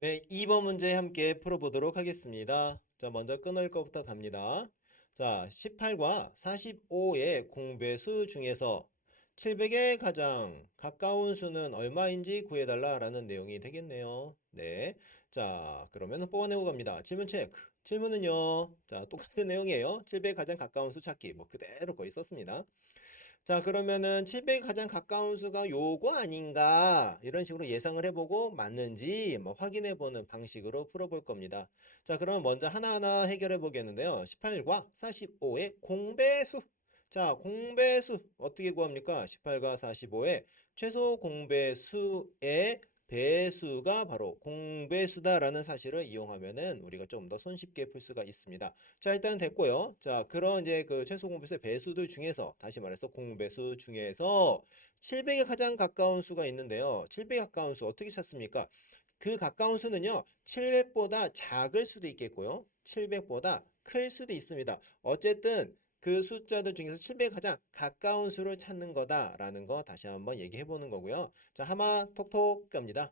네, 2번 문제 함께 풀어보도록 하겠습니다. 자, 먼저 끊을 것부터 갑니다. 자, 18과 45의 공배수 중에서 700에 가장 가까운 수는 얼마인지 구해달라 라는 내용이 되겠네요. 네. 자, 그러면 뽑아내고 갑니다. 질문 체크. 질문은요. 자, 똑같은 내용이에요. 700에 가장 가까운 수 찾기. 뭐 그대로 거의 썼습니다. 자, 그러면은 700이 가장 가까운 수가 요거 아닌가? 이런 식으로 예상을 해보고 맞는지 뭐 확인해보는 방식으로 풀어볼 겁니다. 자, 그럼 먼저 하나하나 해결해 보겠는데요. 18과 45의 공배수. 자, 공배수 어떻게 구합니까? 18과 45의 최소 공배수의 배수가 바로 공배수다라는 사실을 이용하면은 우리가 좀 더 손쉽게 풀 수가 있습니다. 자, 일단 됐고요. 자, 그런 이제 그 최소 공배수의 배수들 중에서 다시 말해서 공배수 중에서 700에 가장 가까운 수가 있는데요. 700에 가까운 수 어떻게 찾습니까? 그 가까운 수는요. 700보다 작을 수도 있겠고요. 700보다 클 수도 있습니다. 어쨌든 그 숫자들 중에서 700에 가장 가까운 수를 찾는 거다라는 거 다시 한번 얘기해 보는 거고요. 자, 하마 톡톡 갑니다.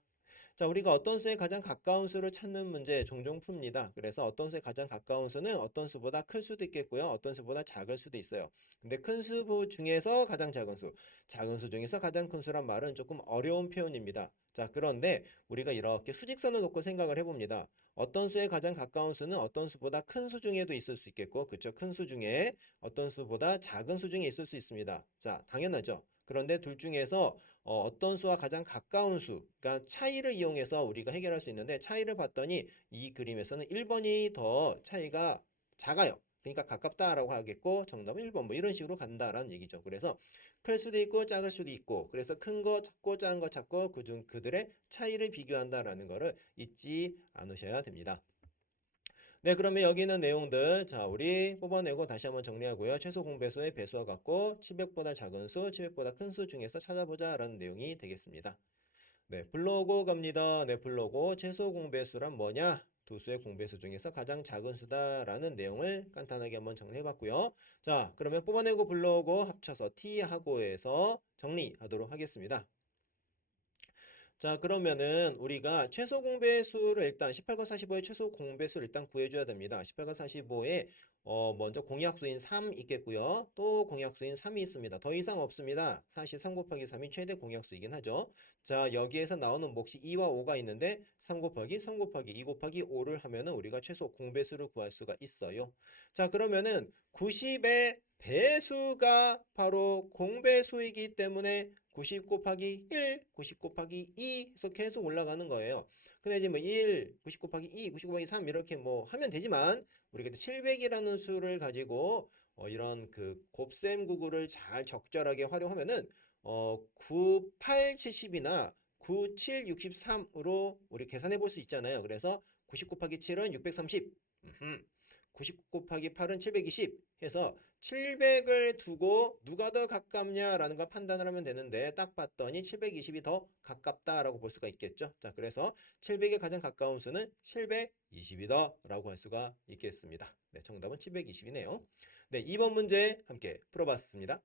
자, 우리가 어떤 수에 가장 가까운 수를 찾는 문제 종종 풉니다. 그래서 어떤 수에 가장 가까운 수는 어떤 수보다 클 수도 있겠고요. 어떤 수보다 작을 수도 있어요. 근데 큰 수 중에서 가장 작은 수, 작은 수 중에서 가장 큰 수란 말은 조금 어려운 표현입니다. 자, 그런데 우리가 이렇게 수직선을 놓고 생각을 해봅니다. 어떤 수에 가장 가까운 수는 어떤 수보다 큰 수 중에도 있을 수 있겠고, 그쵸? 큰 수 중에 어떤 수보다 작은 수 중에 있을 수 있습니다. 자, 당연하죠. 그런데 둘 중에서 어떤 수와 가장 가까운 수, 그러니까 차이를 이용해서 우리가 해결할 수 있는데 차이를 봤더니 이 그림에서는 1번이 더 차이가 작아요. 그러니까 가깝다라고 하겠고 정답은 1번 뭐 이런 식으로 간다라는 얘기죠. 그래서 클 수도 있고 작을 수도 있고 그래서 큰 거 찾고 작은 거 찾고 그들의 차이를 비교한다라는 거를 잊지 않으셔야 됩니다. 네, 그러면 여기 있는 내용들, 자, 우리 뽑아내고 다시 한번 정리하고요. 최소 공배수의 배수와 같고, 700보다 작은 수, 700보다 큰 수 중에서 찾아보자 라는 내용이 되겠습니다. 네, 불러오고 갑니다. 네, 불러오고 최소 공배수란 뭐냐? 두 수의 공배수 중에서 가장 작은 수다라는 내용을 간단하게 한번 정리해봤고요. 자, 그러면 뽑아내고 불러오고 합쳐서 T하고 해서 정리하도록 하겠습니다. 자, 그러면은 우리가 최소 공배수를 일단 18과 45의 최소 공배수를 일단 구해줘야 됩니다. 18과 45에 먼저 공약수인 3 있겠고요. 또 공약수인 3이 있습니다. 더 이상 없습니다. 사실 3 곱하기 3이 최대 공약수이긴 하죠. 자, 여기에서 나오는 몫이 2와 5가 있는데 3 곱하기 3 곱하기 2 곱하기 5를 하면은 우리가 최소 공배수를 구할 수가 있어요. 자, 그러면은 90의 배수가 바로 공배수이기 때문에 90 곱하기 1, 90 곱하기 2 해서 계속 올라가는 거예요. 근데 이제 뭐 1, 90 곱하기 2, 90 곱하기 3 이렇게 뭐 하면 되지만 우리가 700이라는 수를 가지고 이런 그 곱셈 구구를 잘 적절하게 활용하면은 9, 8, 70이나 9, 7, 63으로 우리 계산해 볼 수 있잖아요. 그래서 90 곱하기 7은 630. 90 곱하기 8은 720 해서 700을 두고 누가 더 가깝냐라는 걸 판단을 하면 되는데 딱 봤더니 720이 더 가깝다라고 볼 수가 있겠죠. 자, 그래서 700에 가장 가까운 수는 720이다 라고 할 수가 있겠습니다. 네, 정답은 720이네요. 네, 2번 문제 함께 풀어봤습니다.